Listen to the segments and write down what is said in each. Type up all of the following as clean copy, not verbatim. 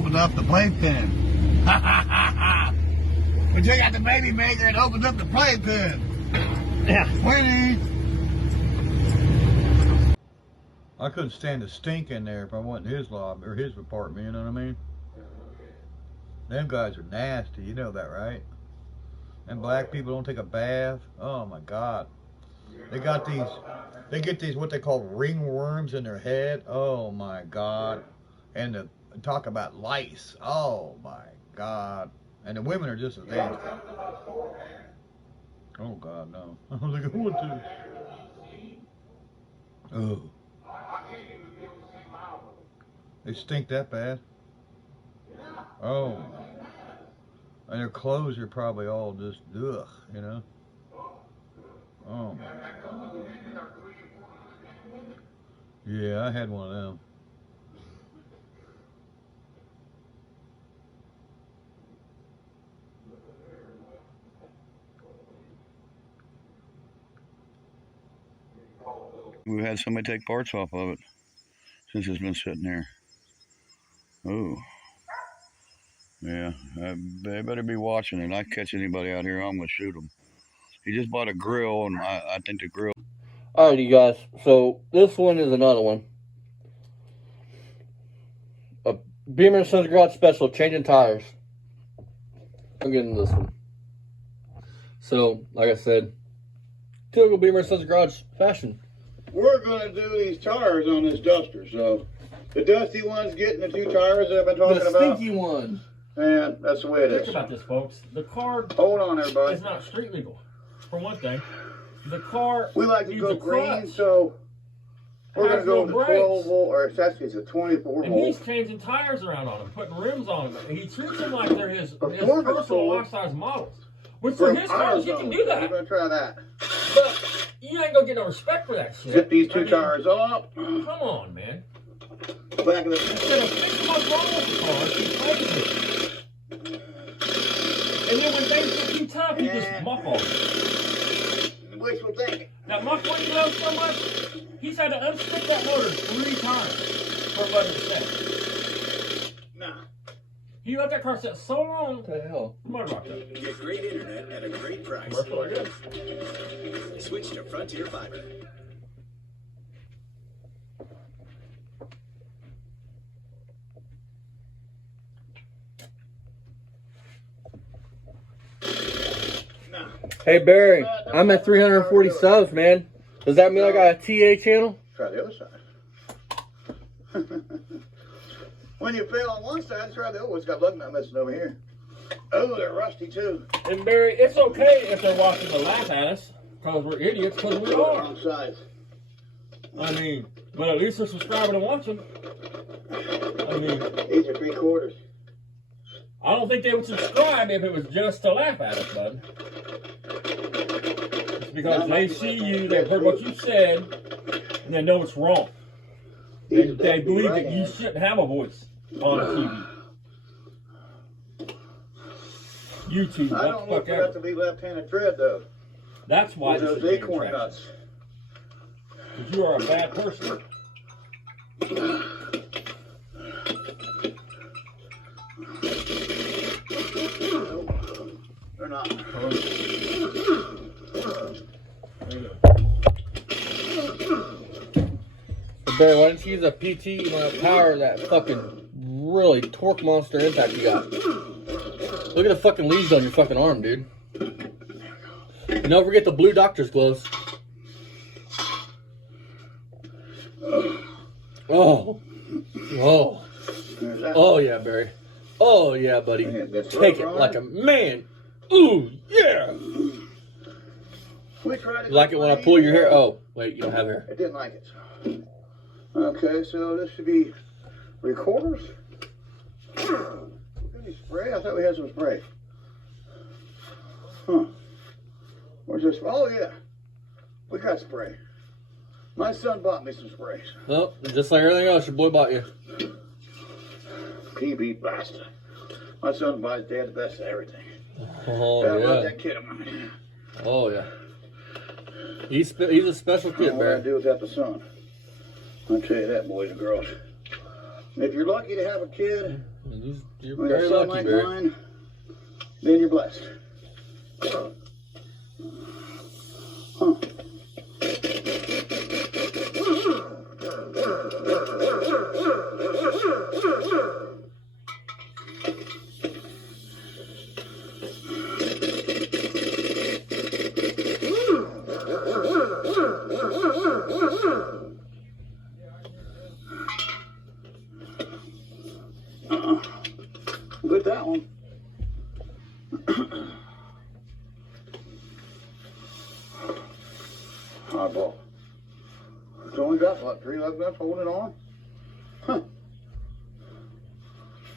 opened up the playpen. We took out the baby maker and opened up the playpen. Yeah. Winnie. I couldn't stand the stink in there if I went in his lobby or his apartment, you know what I mean? Them guys are nasty, you know that, right? And black people don't take a bath. Oh my God. They get these what they call ringworms in their head. Oh my God. And talk about lice. Oh my God. And the women are just as nasty. Oh God, no. Look at what to. Oh. They stink that bad. Oh. And their clothes are probably all just ugh, you know. Oh my God. Yeah, I had one of them. We've had somebody take parts off of it since it's been sitting there. Oh. Yeah, they better be watching it. I catch anybody out here, I'm going to shoot them. He just bought a grill, and I think the grill... Alright, you guys. So, this one is another one. A Beamer & Sons Garage Special, changing tires. I'm getting this one. So, like I said, typical Beamer & Sons Garage fashion. We're going to do these tires on this duster, so the dusty one's getting the 2 tires that I've been talking about. The stinky one. And that's the way it is. Think about this, folks. The car Hold on, everybody. is not street legal, for one thing. The car We like to needs go a green, clutch. so we're going Has to go no with brakes. 12 volt, or actually it's a 24 And he's volt. changing tires around on them, putting rims on them. And he treats them like they're his Performance personal tool. life-size models. Which for his cars, you can do We're that. going to try that. But you ain't going to get no respect for that shit. Zip these 2 I mean, tires up. Come on, man. Back of the... Instead of 6 months wrong with the car, he plays it. And then when things get too tough, he just muck off. Wishful thinking. That muck one he loves so much, he's had to unstick that motor 3 times for a button to set. Nah. He let that car sit so long. What the hell? Motor rocked up. Get great internet at a great price. Commercial, I guess. Switch to Frontier Fiber. Hey, Barry, I'm at 340 subs, man. Does that mean I got a TA channel? Try the other side. When you fail on one side, try the other one. It's got lug nut missing over here. Oh, they're rusty too. And Barry, it's okay if they're watching to laugh at us, because we're idiots, because we are. Wrong side. I mean, but at least they're subscribing and watching. I mean, These are 3/4. I don't think they would subscribe if it was just to laugh at us, bud. It's because they see you, they've heard what you said, and they know it's wrong. And they believe that you shouldn't have a voice on TV. YouTube, I what don't the look fuck for that ever. to be left-handed tread though. That's why this Those is being acorn trashed. nuts. Because you are a bad person. They're not. There you go. Barry, why don't you use a PT, you know, power that fucking really torque monster impact you got? Look at the fucking leads on your fucking arm, dude. And don't forget the blue doctor's gloves. Oh. Oh. Oh, yeah, Barry. Oh, yeah, buddy. Take it like a man. Ooh, yeah. We tried You like it when I pull your hair? Oh, wait, you don't have hair. I didn't like it. Okay, so this should be recorders. Any spray? I thought we had some spray. Huh. Where's this? Oh, yeah. We got spray. My son bought me some sprays. Well, just like everything else, your boy bought you. PB bastard. My son buys dad the best of everything. Oh, I love yeah. that kid of mine. Oh, yeah. He's a special I kid, don't know what I'd Barry. do without the son. I'll tell you that, boys and girls. If you're lucky to have a kid, You're When very your son lucky, like Barry. mine, then you're blessed. Huh. Good that one. Hardball. It's only got what, 3 lug nuts holding on? Huh.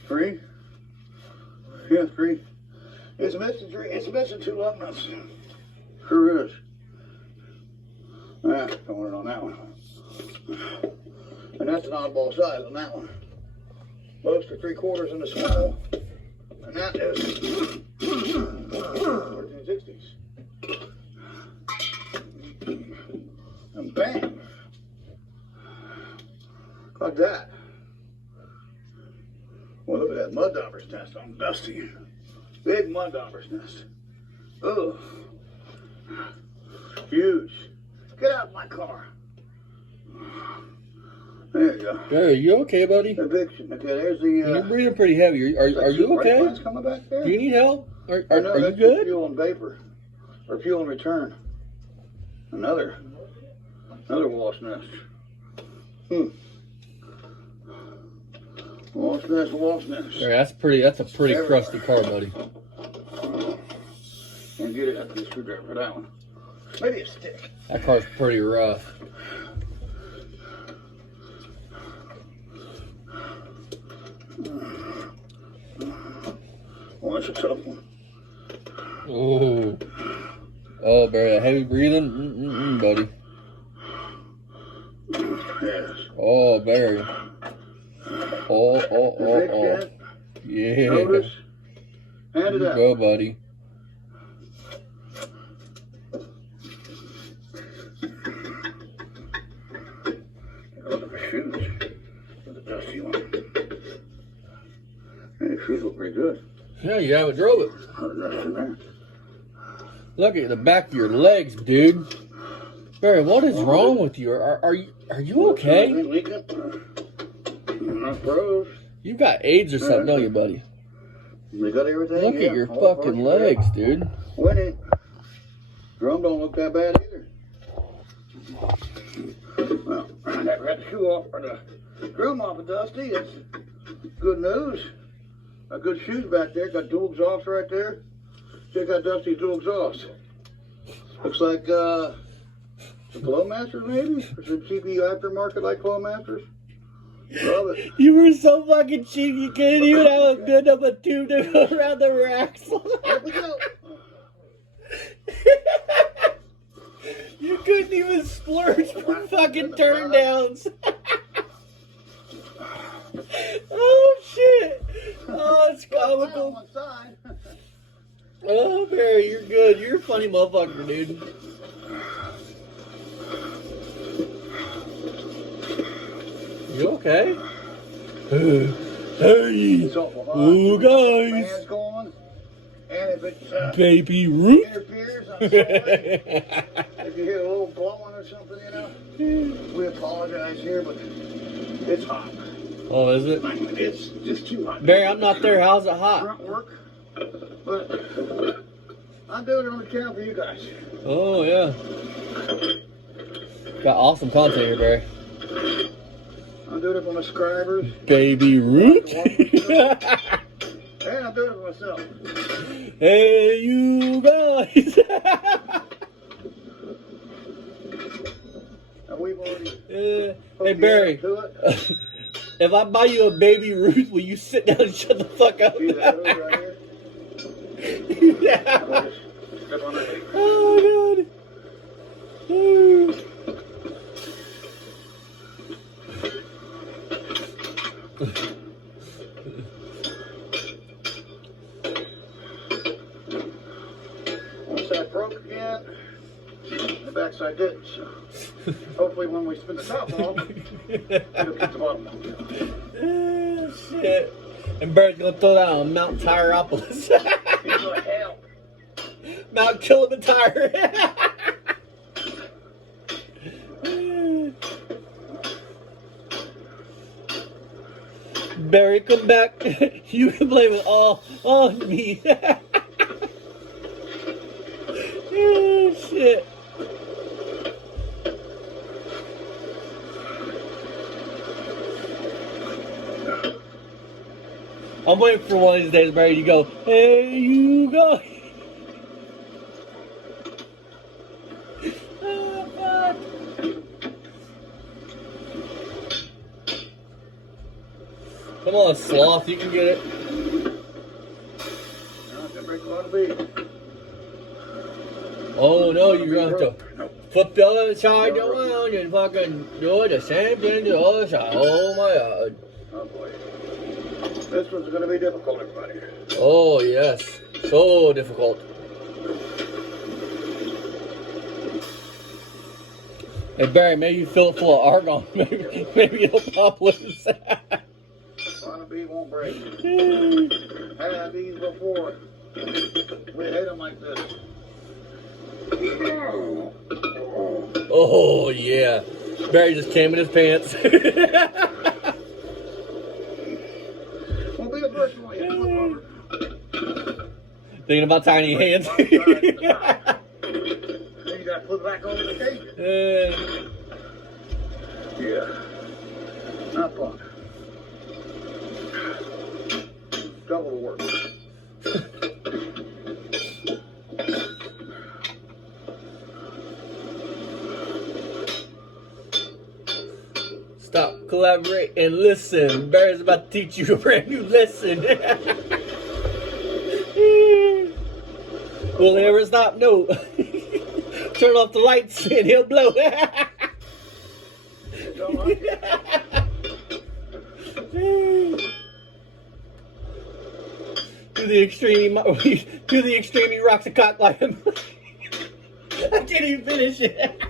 3? Yeah, 3. It's missing 3. It's missing 2 lug nuts. Sure is. Ah, throwing it on that one. And that's an oddball size on that one. Most are 3/4 in the small. And that is 1360s. And bam! Like that. Well, look at that mud dauber's nest on Dusty. Big mud dauber's nest. Oh, huge. Get out of my car. There you go. Barry, you okay, buddy? Eviction. Okay, there's the. You're breathing pretty heavy. Are you okay? Lights coming back there? Do you need help? Are I know, you that's good? Fuel and vapor, or fuel and return. Another wasp nest. Wasp nest. Barry, that's a pretty crusty car, buddy. And get it after the screwdriver for that one. Maybe a stick. That car's pretty rough. Oh, that's a tough one. Oh, Barry, that heavy breathing, buddy. Yes. Oh, Barry. Oh. Eviction. Yeah. Notice. Hand it You out. go, buddy. Look at the shoes. Look at the dusty one. Hey, the shoes look pretty good. Yeah, you haven't drove it. Look at that in there. Look at the back of your legs, dude. Barry, what is wrong with you? Are you okay? Anything leaking? Not froze. You got AIDS or something, don't you, buddy? You got everything? Look Yeah, at your all fucking parts are legs, dude. Winning. Drum don't look that bad either. Well, I got the shoe off, or the drum off of Dusty. That's good news. Got good shoes back there. Got dual exhaust right there. Check out Dusty's dual exhaust. Looks like some Flowmasters maybe? Or some cheapy aftermarket like Flowmasters. Love it. You were so fucking cheap, you couldn't even have a good enough a tube to go around the racks. Here we go. You couldn't even splurge for fucking turn downs. Oh shit! Oh, it's On comical. one side. Oh, Barry, you're good. You're a funny motherfucker, dude. You okay? Hey, It's awful hot. oh guys, Fan's going. And if it baby Ruth. interferes, I'm sorry. If you hear a little blowing or something, you know, we apologize here, but it's hot. Oh, is it? It's just too hot. Barry, I'm not there. How's it hot? Front work, but I'm doing it on the channel for you guys. Oh yeah. Got awesome content here, Barry. I'm doing it for my subscribers, Baby Ruth. and I'm doing it for myself. Hey, you guys. And we've already Hey, hooked you Barry. up to it. If I buy you a Baby Ruth, will you sit down and shut the fuck up? See that hose right here? Yeah. I'll just step on that. Oh, God. Oh. One side broke again, the back side didn't. So hopefully when we spin the top off, it'll get the bottom off. Oh, shit. And Barry's gonna throw that on Mount Tyreopolis. Mount Kilimanjaro. Barry, come back. You can blame it all on me. Oh, shit. I'm waiting for one of these days, Barry, to go, hey, you go. Oh, fuck. Come on, Sloth, you can get it. Oh, no, you're going to have to flip the other side around and fucking do the same thing to the other side. Oh, my God. Oh boy. This one's going to be difficult, everybody. Oh, yes. So difficult. Hey, Barry, maybe you fill it full of argon. Maybe it'll pop loose. Wanna be won't break. Had these before. We hit them like this. Oh, yeah. Barry just came in his pants. Won't be the first one yet. Thinking about tiny hands. Then you gotta put it back over the cage. Yeah. Not fun. Double the work. Stop, collaborate, and listen. Barry's about to teach you a brand new lesson. Will he ever stop? No. Turn off the lights and he'll blow. To the extreme, he rocks a cock like him. I can't even finish it.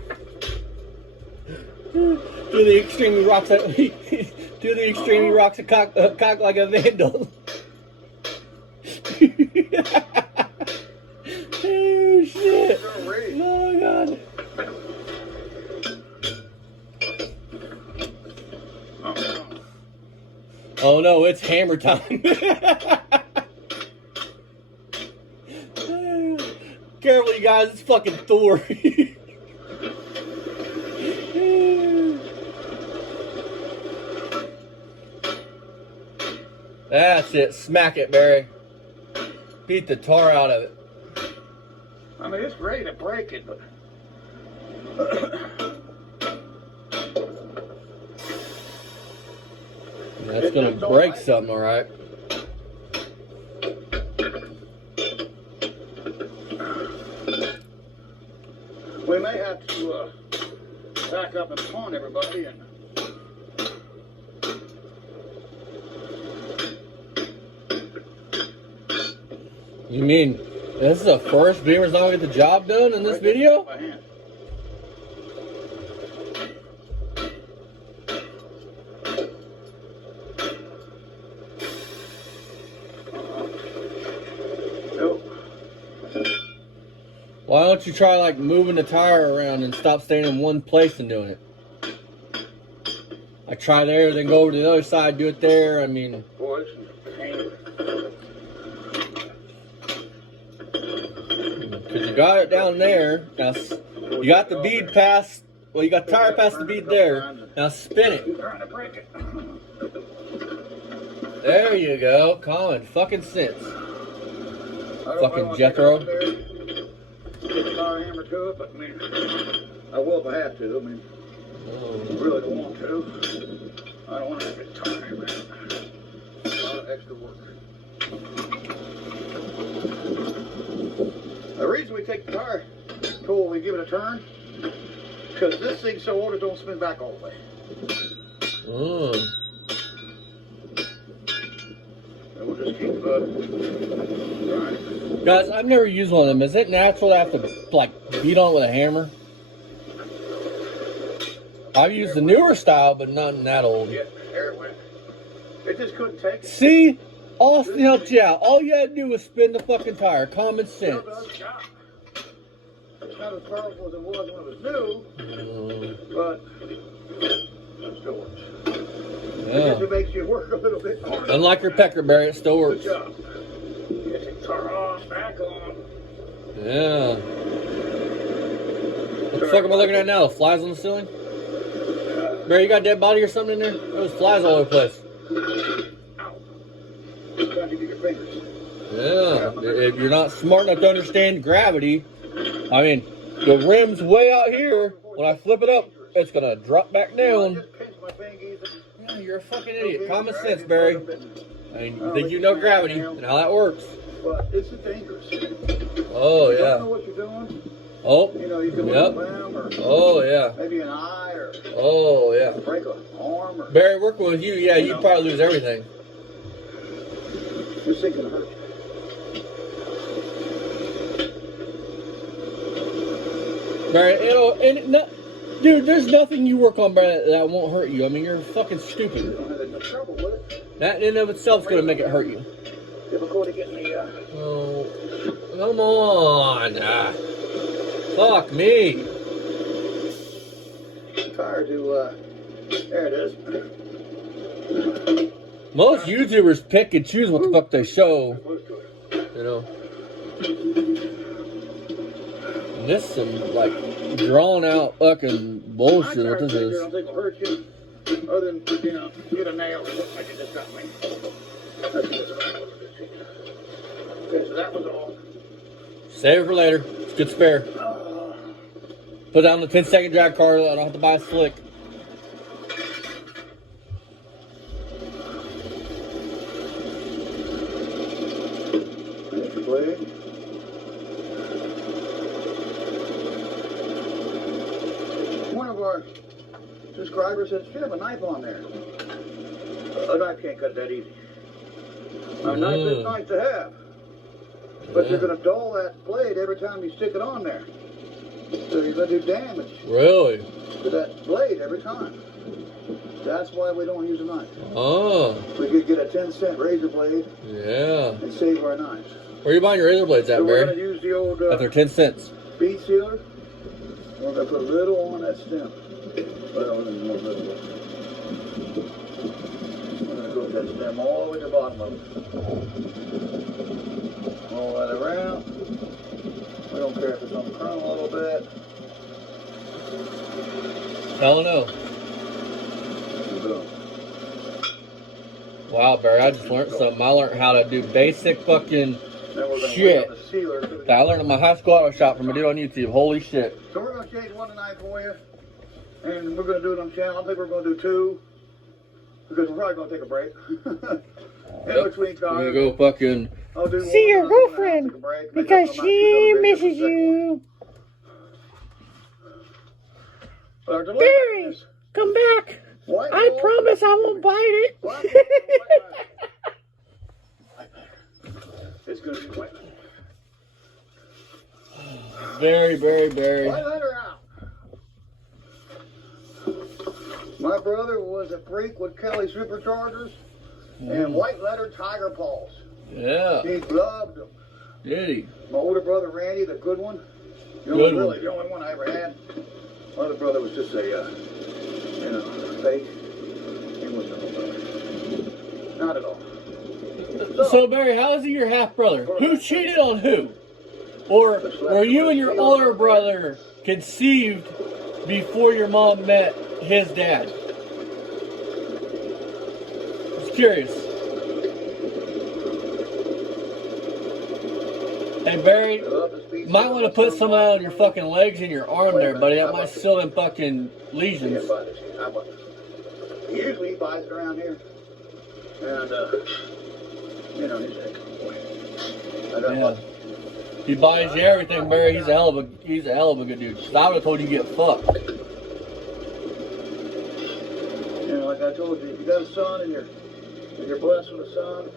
To the extreme, he rocks a cock like a vandal. Oh shit! Oh god! Oh no, it's hammer time! Careful, you guys, it's fucking Thor. That's it. Smack it, Barry. Beat the tar out of it. I mean, it's ready to break it, but... That's gonna break something, alright. We may have to back up and pawn everybody and... You mean this is the first Beamer's not gonna get the job done in this video? Why don't you try like moving the tire around and stop staying in one place and doing it? Like try there, then go over to the other side, do it there. I mean, Boy, this is a pain. because you got it down there. Now, you got the bead past. Well, you got the tire past the bead there. Now spin it. You're trying to break it. There you go. Common fucking sense. Fucking Jethro. Get the car hammer to it, but I mean, I will if I have to. I mean, I really don't want to. I don't want to have to get tar hammer. A lot of extra work. The reason we take the tire tool, we give it a turn, because this thing's so old it don't spin back all the way. And we'll just keep trying. Guys, I've never used one of them. Is it natural to have to like beat on it with a hammer? I've used the newer style, but not that old. Yeah, there it went. It just couldn't take it. See? Austin helped you out. All you had to do was spin the fucking tire. Common sense. It's not as powerful as it was when it was new, but it still works. Yeah. It makes you work a little bit harder. Unlike your Peckerberry, it still works. Good job. Get the car off, back on. Yeah. What the fuck am I looking at now? The flies on the ceiling? Barry, you got a dead body or something in there? There's flies all over the place. Ow. Trying to get your fingers. Yeah. If you're not smart enough to understand gravity, I mean, the rim's way out here. When I flip it up, it's gonna drop back down. Just pinch my fingers. Yeah, you're a fucking idiot. Common sense, Barry. I mean, you think you know gravity and how that works. But it's dangerous. Oh, You don't know yeah. what you're doing. Oh, You know, you can Yep. lose a limb or oh, yeah. maybe an eye or Oh, yeah. break an arm or Barry, working with you, yeah, you'd probably lose everything. this thing can hurt you. Barry, dude, there's nothing you work on, Barry, that won't hurt you. I mean, you're fucking stupid. You don't have any trouble with it. That in and of itself is going to make it hurt you. Difficulty getting the Oh, come on. Fuck me. tire to, there it is. Most YouTubers pick and choose what the fuck they show, Close to it. you know. And this is some, like, drawn out fucking bullshit. What this I is. don't think it'll hurt you. Other than, you know, get a nail or something like you just got me. That's just about what it is. Okay, so that was all. Save it for later. It's a good spare. Put down the 10-second drag car. I don't have to buy a slick. There's your blade. One of our subscribers says, should have a knife on there. A knife can't cut that easy. A knife is nice to have. But you're going to dull that blade every time you stick it on there. So you're going to do damage Really? to that blade every time. That's why we don't use a knife. Oh, We could get a 10-cent razor blade yeah. and save our knives. Where are you buying your razor blades So at, we're going Barry? to use the old At their 10 cents. bead sealer. We're going to put a little on that stem. Well, more little. We're going to go with that stem all the way to the bottom of it. All that around. We don't care if it's on the crown a little bit. Hell no. Boom. Wow, Barry, I just learned something. I learned how to do basic fucking Then we're going to Shit. the sealer. that I learned in my high school auto shop from a dude on YouTube. Holy shit. So we're going to change one tonight for you. And we're going to do it on channel. I think we're going to do two. Because we're probably going to take a break. In between We're cars. gonna go fucking I'll do see one, your I'll do an hour, girlfriend, take a break, maybe because I'll come out, she do another video, misses the second one. you. But our delivery Barry, is come back. white I ball, promise I won't bite it. white ball, white letter. It's going to be white letter. Very, very, very. White letter out. My brother was a freak with Kelly Superchargers and white letter tiger paws. Yeah, He loved them. did he? My older brother Randy, the good one, the Good only, one. the only one I ever had. My other brother was just a, fake. He was no brother. Not at all. So, Barry, how is he your half brother? Who cheated on who? Or were you and your older brother conceived before your mom met his dad? Just curious. Hey, Barry, might want to put some out on your fucking legs and your arm there, buddy. That might seal them fucking lesions. Usually he buys it around here. And, he's like, boy. I got Yeah. one. He buys you everything, Barry. He's a hell of a good dude. 'Cause I would have told you to get fucked. Like I told you, if you got a son and you're blessed with a son,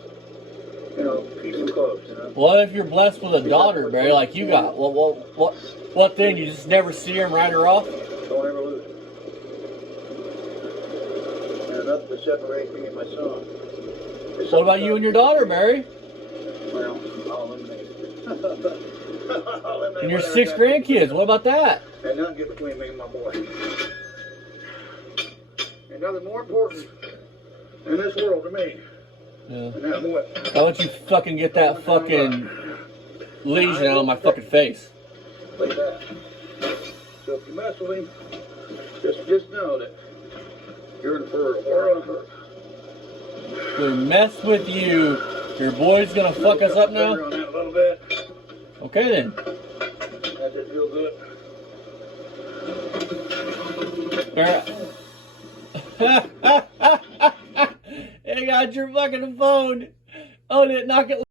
keep him close, What if you're blessed with a daughter, Barry, like you got? What then? You just never see her and write her off? Don't ever lose it. And nothing to separate me and my son. What about you and your daughter, Barry? Well, I'll eliminate it. I'll eliminate And your whatever 6 got- grandkids? What about that? And nothing get between me and my boy. Ain't nothing more important in this world to me Yeah. than that boy. Why don't you fucking get that fucking lesion out of my fucking face? Like that. So if you mess with him, just know that you're in for a world of hurt. If we mess with you, your boy's gonna fuck us up now? Finger on that a little bit. Okay then. That did feel good. Hey, got your fucking phone. Oh, did it knock it